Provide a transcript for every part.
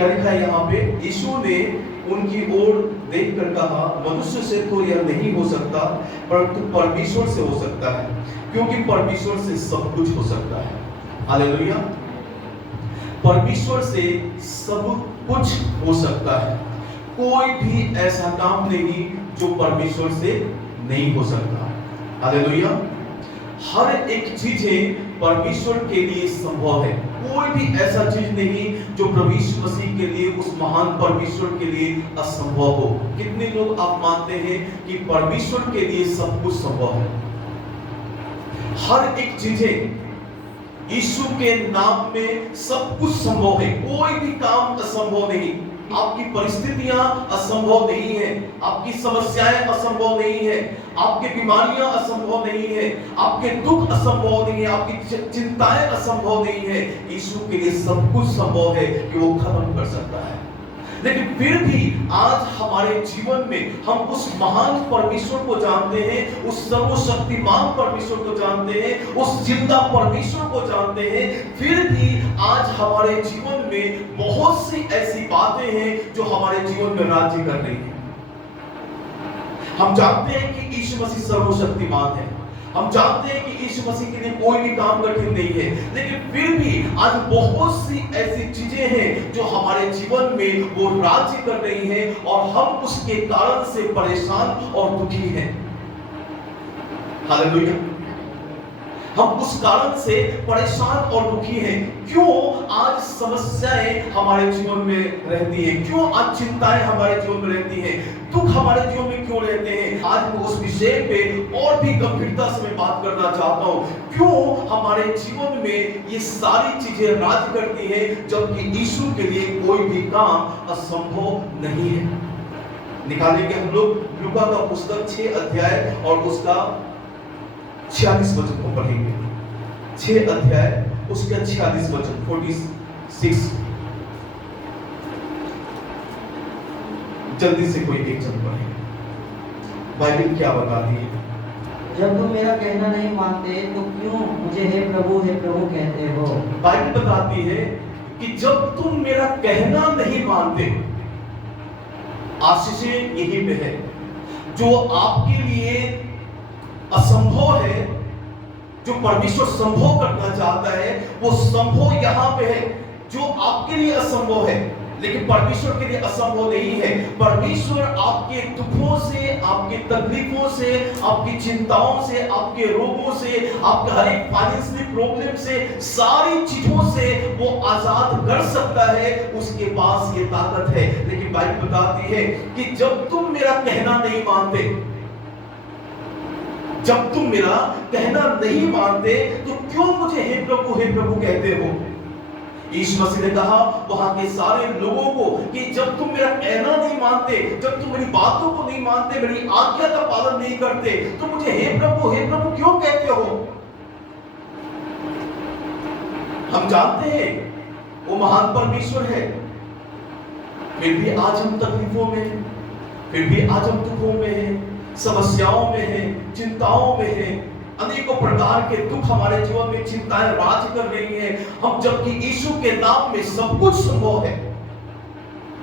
क्या लिखा है यहाँ पे? यीशु ने उनकी ओर देखकर कहा, मनुष्य से तो यह नहीं हो सकता, परंतु परमेश्वर से हो सकता है, क्योंकि परमेश्वर से सब कुछ हो सकता है। हालेलुया। परमेश्वर से सब कुछ हो सकता है। कोई भी ऐसा काम नहीं जो परमेश्वर से नहीं हो सकता। हालेलुया। हर एक चीजें परमेश्वर के लिए संभव है। कोई भी ऐसा चीज नहीं जो प्रभु यीशु मसीह के लिए, उस महान परमेश्वर के लिए असंभव हो। कितने लोग आप मानते हैं कि परमेश्वर के लिए सब कुछ संभव है? हर एक चीजें यीशु के नाम में सब कुछ संभव है। कोई भी काम असंभव नहीं। आपकी परिस्थितियां असंभव नहीं है, आपकी समस्याएं असंभव नहीं है, आपकी बीमारियां असंभव नहीं है, आपके दुख असंभव नहीं है, आपकी चिंताएं असंभव नहीं है। यीशु के लिए सब कुछ संभव है कि वो खत्म कर सकता है। लेकिन फिर भी आज हमारे जीवन में हम उस महान परमेश्वर को जानते हैं, उस सर्वशक्तिमान परमेश्वर को जानते हैं, उस जिंदा परमेश्वर को जानते हैं। फिर भी आज हमारे जीवन में बहुत सी ऐसी बातें हैं जो हमारे जीवन में राज्य कर रही हैं। हम जानते हैं कि यीशु मसीह सर्वशक्तिमान है, हम जानते हैं कि यीशु मसीह के लिए कोई भी काम कठिन नहीं है, लेकिन फिर भी आज बहुत सी ऐसी चीजें हैं जो हमारे जीवन में वो राज्य कर रही हैं और हम उसके कारण से परेशान और दुखी हैं। हालेलुया। हम उस कारण से परेशान और दुखी हैं। क्यों आज समस्याएं हमारे जीवन में रहती हैं? क्यों आज चिंताएं हमारे जीवन में रहती हैं? दुख हमारे जीवन में क्यों रहते हैं? आज मैं उस विषय पे और भी गंभीरता से मैं बात करना चाहता हूं। क्यों हमारे जीवन में ये सारी चीजें राज करती हैं जबकि यीशु के लिए कोई भी काम असंभव नहीं है? निकालेंगे हम लोग लूका का पुस्तक 6 अध्याय और उसका 46 वचन को पढ़ेंगे। 6 अध्याय उसका 46 वचन 46। जल्दी से कोई एक जन पढ़े। बाइबल क्या बताती है? जब तुम मेरा कहना नहीं मानते तो क्यों मुझे हे प्रभु कहते हो? बाइबल बताती है कि जब तुम मेरा कहना नहीं मानते, आशीषें यही पे है। जो आपके लिए असंभव है, जो परमेश्वर संभव करना चाहता है, वो संभव यहां पे है। जो आपके लिए असंभव है लेकिन परमेश्वर के लिए असंभव नहीं है। परमेश्वर आपके दुखों से, आपके तकलीफों से, आपकी चिंताओं से, आपके रोगों से, आपके हर एक फाइनेंशियल प्रॉब्लम से, सारी चीजों से वो आजाद कर सकता है। उसके पास ये ताकत है। लेकिन बाइबल बताती है कि जब तुम मेरा कहना नहीं मानते, जब तुम मेरा कहना नहीं मानते तो क्यों मुझे हे प्रभु कहते हो? यीशु मसीह ने कहा वहां के सारे लोगों को कि जब तुम मेरा कहना नहीं मानते, जब तुम मेरी बातों को नहीं मानते, मेरी आज्ञा का पालन नहीं करते, तो मुझे हे प्रभु क्यों कहते हो? हम जानते हैं वो महान परमेश्वर है, फिर भी आज हम तकलीफों में हैं, फिर भी आज हम दुखों में हैं, समस्याओं में हैं, चिंताओं में हैं। अनेकों प्रकार के दुख हमारे जीवन में, चिंताएं राज कर रही हैं। हम जबकि यीशु के नाम में सब कुछ संभव है,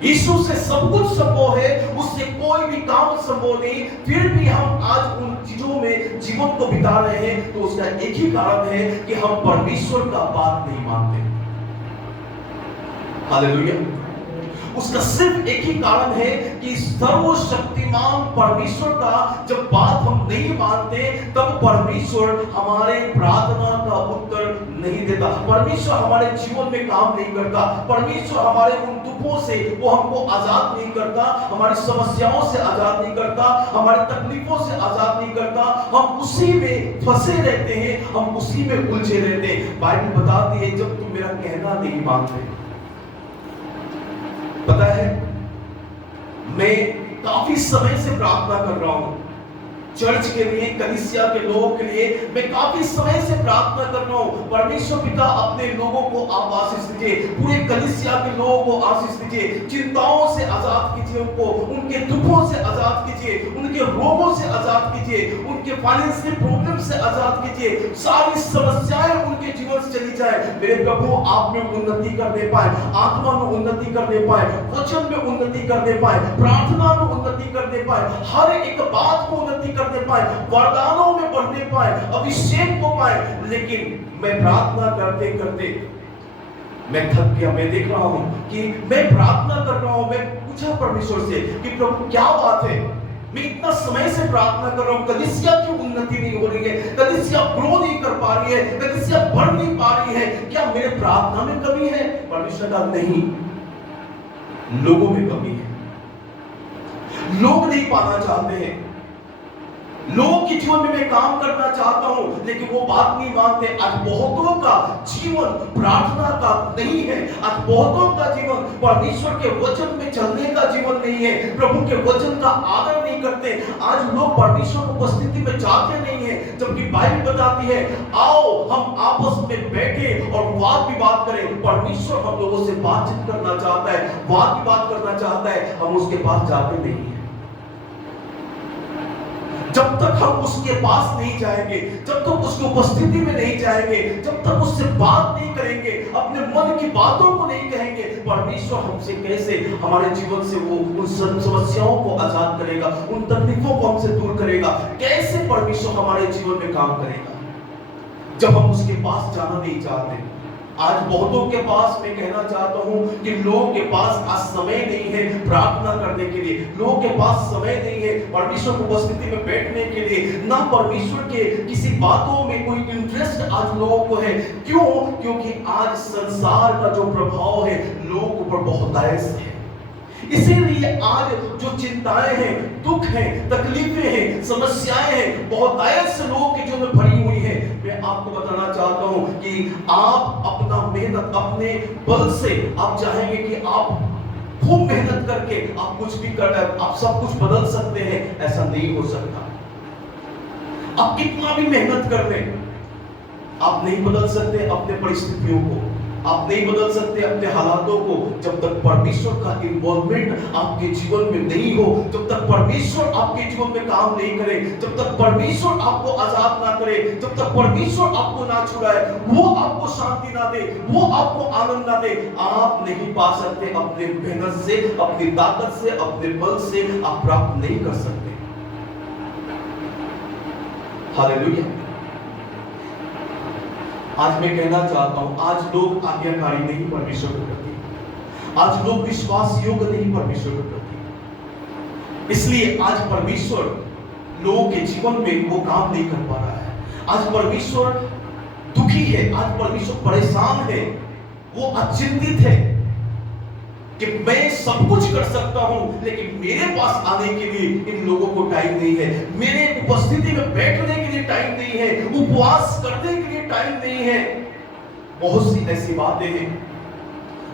यीशु से सब कुछ संभव है, उससे कोई भी काम संभव नहीं, फिर भी हम आज उन चीजों में जीवन को बिता रहे हैं। तो उसका एक ही कारण है कि हम परमेश्वर का बात नहीं मानते। हालेलुया। उसका सिर्फ एक ही कारण है कि सर्वशक्तिमान परमेश्वर का जब बात हम नहीं मानते, तब परमेश्वर हमारे प्रार्थना का उत्तर नहीं देता, परमेश्वर हमारे जीवन में काम नहीं करता, परमेश्वर हमारे उन दुखों से वो हमको आजाद नहीं करता, हमारी समस्याओं से आजाद नहीं करता, हमारी तकलीफों से आजाद नहीं करता। हम उसी में फंसे रहते हैं, हम उसी में उलझे रहते हैं। बाइबल बताती है जब तुम मेरा कहना नहीं मानते। पता है मैं काफी समय से प्रार्थना कर रहा हूं, चर्च के लिए, कलीसिया के लोगों के लिए मैं काफी समय से प्रार्थना कर रहा हूँ, परमेश्वर पिता अपने लोगों को आप आशीष दीजिए, पूरे कलीसिया के लोगों को आशीष दीजिए, चिंताओं से आजाद कीजिए उनको, उनके दुखों से आजाद कीजिए, उनके रोगों से आजाद कीजिए, उनके फाइनेंशियल प्रॉब्लम से आजाद कीजिए, सारी समस्याएं उनके जीवन से चली जाए। मेरे प्रभु आप में उन्नति करने पाए, आत्मा में उन्नति करने पाए, वचन में उन्नति करने पाए, प्रार्थना में उन्नति करने पाए, हर एक बात को उन्नति करने पाए, वरदानों में बढ़ने पाए, अभिषेक को पाए। लेकिन मैं प्रार्थना करते करते मैं थक गया। मैं देख रहा हूं कि मैं प्रार्थना कर रहा हूं, मैं पूछा परमेश्वर से कि प्रभु क्या बात है, मैं इतना समय से प्रार्थना कर रहा हूं, कलीसिया क्यों उन्नति नहीं हो रही है, कलीसिया ग्रो नहीं कर पा रही है, कलीसिया बढ़ नहीं पा रही है, क्या मेरे प्रार्थना में कमी है? परमेश्वर का नहीं, लोगों में कमी है। लोग नहीं पाना चाहते हैं, लोगों के जीवन में मैं काम करना चाहता हूं, लेकिन वो बात नहीं मानते। आज बहुतों का जीवन प्रार्थना का नहीं है, आज बहुतों का जीवन परमेश्वर के वचन में चलने का जीवन नहीं है, प्रभु के वचन का आदर नहीं करते। आज लोग परमेश्वर की उपस्थिति में जाते नहीं है, जबकि बाइबल बताती है आओ हम आपस में बैठे और वाद विवाद करें। परमेश्वर हम लोगों से बातचीत करना चाहता है, वाद विवाद करना चाहता है, हम उसके पास जाते नहीं है। जब तक हम उसके पास नहीं जाएंगे, जब तक उसकी उपस्थिति में नहीं जाएंगे, जब तक उससे बात नहीं करेंगे, अपने मन की बातों को नहीं कहेंगे, परमेश्वर हमसे कैसे हमारे जीवन से वो उन समस्याओं को आजाद करेगा, उन तकलीफों को हमसे दूर करेगा? कैसे परमेश्वर हमारे जीवन में काम करेगा जब हम उसके पास जाना नहीं चाहते? आज बहुतों के पास मैं कहना चाहता हूं कि लोगों के पास आज समय नहीं है प्रार्थना करने के लिए, लोगों के पास समय नहीं है परमेश्वर की उपस्थिति में बैठने के लिए, ना परमेश्वर के किसी बातों में कोई इंटरेस्ट आज लोगों को है। क्यों? क्योंकि आज संसार का जो प्रभाव है लोगों के ऊपर बहुत आयस है। इसीलिए आज जो चिंताएं हैं, दुख हैं, तकलीफें हैं, समस्याएं हैं, बहुत आयस लोगों के जीवन में भरी हुई है। मैं आपको बताना चाहता हूं कि आप अपना मेहनत अपने बल से आप चाहेंगे कि आप खूब मेहनत करके आप कुछ भी कर आप सब कुछ बदल सकते हैं, ऐसा नहीं हो सकता। आप कितना भी मेहनत कर लें, आप नहीं बदल सकते अपने परिस्थितियों को, आप नहीं बदल सकते अपने हालातों को, जब तक परमेश्वर का इन्वॉल्वमेंट आपके जीवन में नहीं हो, जब तक परमेश्वर आपके जीवन में काम नहीं करे, जब तक परमेश्वर आपको आजाद ना करे, जब तक परमेश्वर आपको ना छुड़ाए, वो आपको शांति ना दे, वो आपको आनंद ना दे, आप नहीं पा सकते। अपने मेहनत से, अपनी ताकत से, अपने बल से आप प्राप्त नहीं कर सकते। हालेलुया। आज मैं कहना चाहता हूं, आज लोग आज्ञाकारी नहीं परमेश्वर के प्रति, आज लोग विश्वास योग्य नहीं परमेश्वर के प्रति। इसलिए आज परमेश्वर लोगों के जीवन में वो काम नहीं कर पा रहा है। आज परमेश्वर दुखी है, आज परमेश्वर परेशान है, वो अचिंतित है कि मैं सब कुछ कर सकता हूं, लेकिन मेरे पास आने के लिए इन लोगों को टाइम नहीं है, मेरे उपस्थिति में बैठने के लिए टाइम नहीं है, उपवास करने के लिए टाइम नहीं है। बहुत सी ऐसी बातें हैं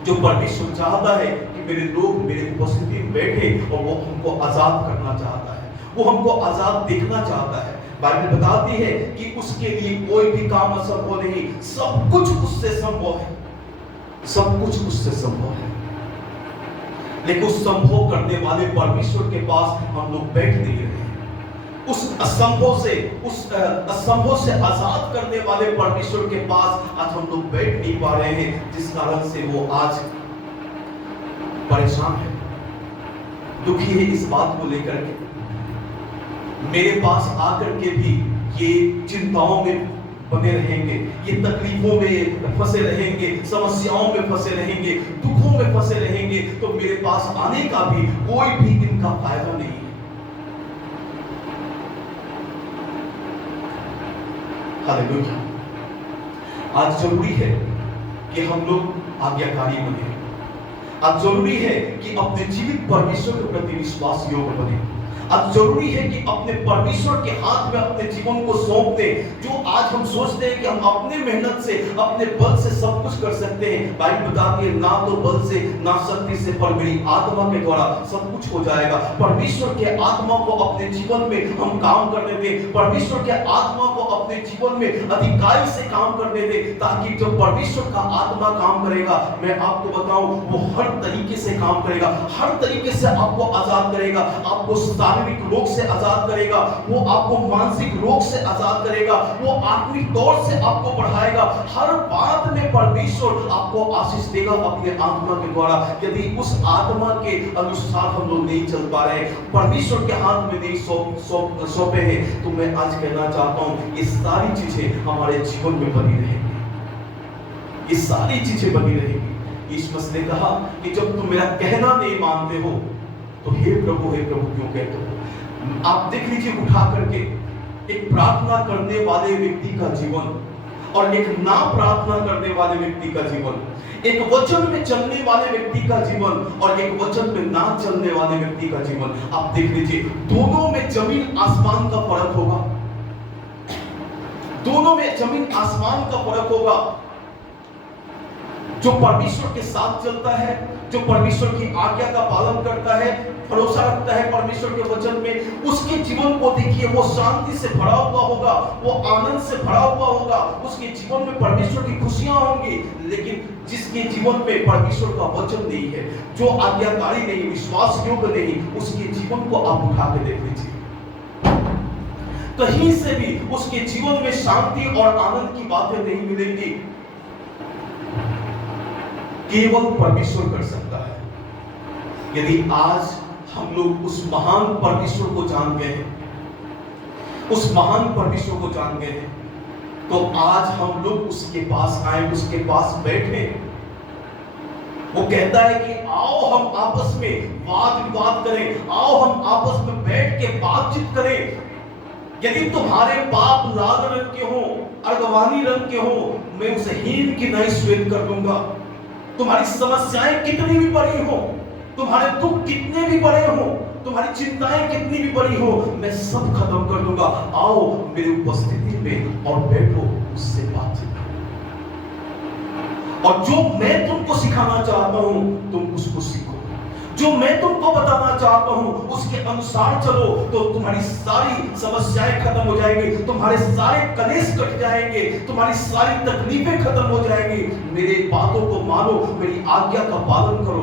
जो परमेश्वर चाहता है कि मेरे लोग मेरे उपस्थिति में बैठे, और वो हमको आजाद करना चाहता है, वो हमको आजाद देखना चाहता है। बाइबल बताती है कि उसके लिए कोई भी काम असंभव नहीं, सब कुछ उससे संभव है, सब कुछ उससे संभव है। लेकिन उस संभव करने वाले परमेश्वर के पास हम लोग बैठ नहीं रहे हैं। उस असंभव से आजाद करने वाले परमेश्वर के पास आज हम लोग बैठ नहीं पा रहे हैं, जिस कारण से वो आज परेशान है, दुखी है इस बात को लेकर के। मेरे पास आकर के भी ये चिंताओं में बने रहेंगे, ये तकलीफों में फंसे रहेंगे, समस्याओं में फंसे रहेंगे, दुखों में फंसे रहेंगे, तो मेरे पास आने का भी कोई भी इनका फायदा नहीं है। हालेलुया। आज जरूरी है कि हम लोग आज्ञाकारी बने। आज जरूरी है कि अपने जीवित परमेश्वर के प्रति विश्वास योग्य बने। अब जरूरी है कि अपने परमेश्वर के हाथ में अपने जीवन को सौंप दें। जो आज हम सोचते हैं कि हम अपने मेहनत से, अपने बल से सब कुछ कर सकते हैं, बाइबल बताती है ना तो बल से ना शक्ति से, पर मेरी आत्मा के द्वारा सब कुछ हो जाएगा। परमेश्वर के आत्मा को अपने जीवन में हम काम करने दें, परमेश्वर के आत्मा को अपने जीवन में अधिकारी से काम करने दें, ताकि जब परमेश्वर का आत्मा काम करेगा, मैं आपको बताऊं, वो हर तरीके से काम करेगा, हर तरीके से आपको आजाद करेगा, आपको शारीरिक रोग से आजाद करेगा, वो आपको मानसिक रोग से आजाद करेगा, वो आत्मिक तौर से आपको बढ़ाएगा। हर बात में परमेश्वर आपको आशीष देगा अपने आत्मा के द्वारा। यदि उस आत्मा के अनुसार हम लोग नहीं चल पा रहे, परमेश्वर के हाथ में नहीं सौंपे हैं, तो मैं आज कहना चाहता हूं, ये सारी चीजें हमारे जीवन में बनी रहेंगी, ये सारी चीजें बनी रहेंगी। यीशु मसीह ने कहा कि जब तुम मेरा कहना नहीं मानते हो तो हे प्रभु क्यों कहते हो। आप देख लीजिए, उठा करके एक प्रार्थना करने वाले व्यक्ति का जीवन और एक ना प्रार्थना करने वाले व्यक्ति का जीवन, एक वचन में चलने वाले व्यक्ति का जीवन और एक वचन में ना चलने वाले व्यक्ति का जीवन, आप देख लीजिए, दोनों में जमीन आसमान का फर्क होगा, दोनों में जमीन आसमान का फर्क होगा। जो परमेश्वर के साथ चलता है, जो परमेश्वर की आज्ञा का पालन करता है, भरोसा रखता है परमेश्वर के वचन में, उसके जीवन को देखिए, वो शांति से भरा हुआ होगा, वो आनंद से भरा हुआ होगा, उसके जीवन में परमेश्वर की खुशियां होंगी। लेकिन जिसके जीवन में परमेश्वर का वचन नहीं है, जो आज्ञाकारी नहीं, विश्वास योग्य नहीं, उसके जीवन को आप उठा के देख लीजिए, कहीं से भी उसके जीवन में शांति और आनंद की बातें नहीं मिलेंगी। केवल परमेश्वर कर सकता है। यदि आज हम लोग उस महान परमेश्वर को जान गए हैं, उस महान परमेश्वर को जान गए हैं, तो आज हम लोग उसके पास आए, उसके पास बैठे। वो कहता है कि आओ हम आपस में वाद विवाद करें, आओ हम आपस में बैठ के बातचीत करें। यदि तुम्हारे पाप लाल रंग के हो, अर्गवानी रंग के हो, मैं उसे हीन की नहीं श्वेत कर दूंगा। तुम्हारी समस्याएं कितनी भी बड़ी हो, तुम्हारे दुख कितने भी बड़े हो, तुम्हारी चिंताएं कितनी भी बड़ी हो, मैं सब खत्म कर दूंगा। आओ मेरी उपस्थिति में और बैठो, उससे बातचीत करो, और जो मैं तुमको सिखाना चाहता हूं तुम उसको सीखो, जो मैं तुमको बताना चाहता हूं उसके अनुसार चलो, तो तुम्हारी सारी समस्याएं खत्म हो जाएंगी, तुम्हारे सारे कलेश कट जाएंगे, तुम्हारी सारी तकलीफें खत्म हो जाएंगी। मेरे बातों को मानो, मेरी आज्ञा का पालन करो।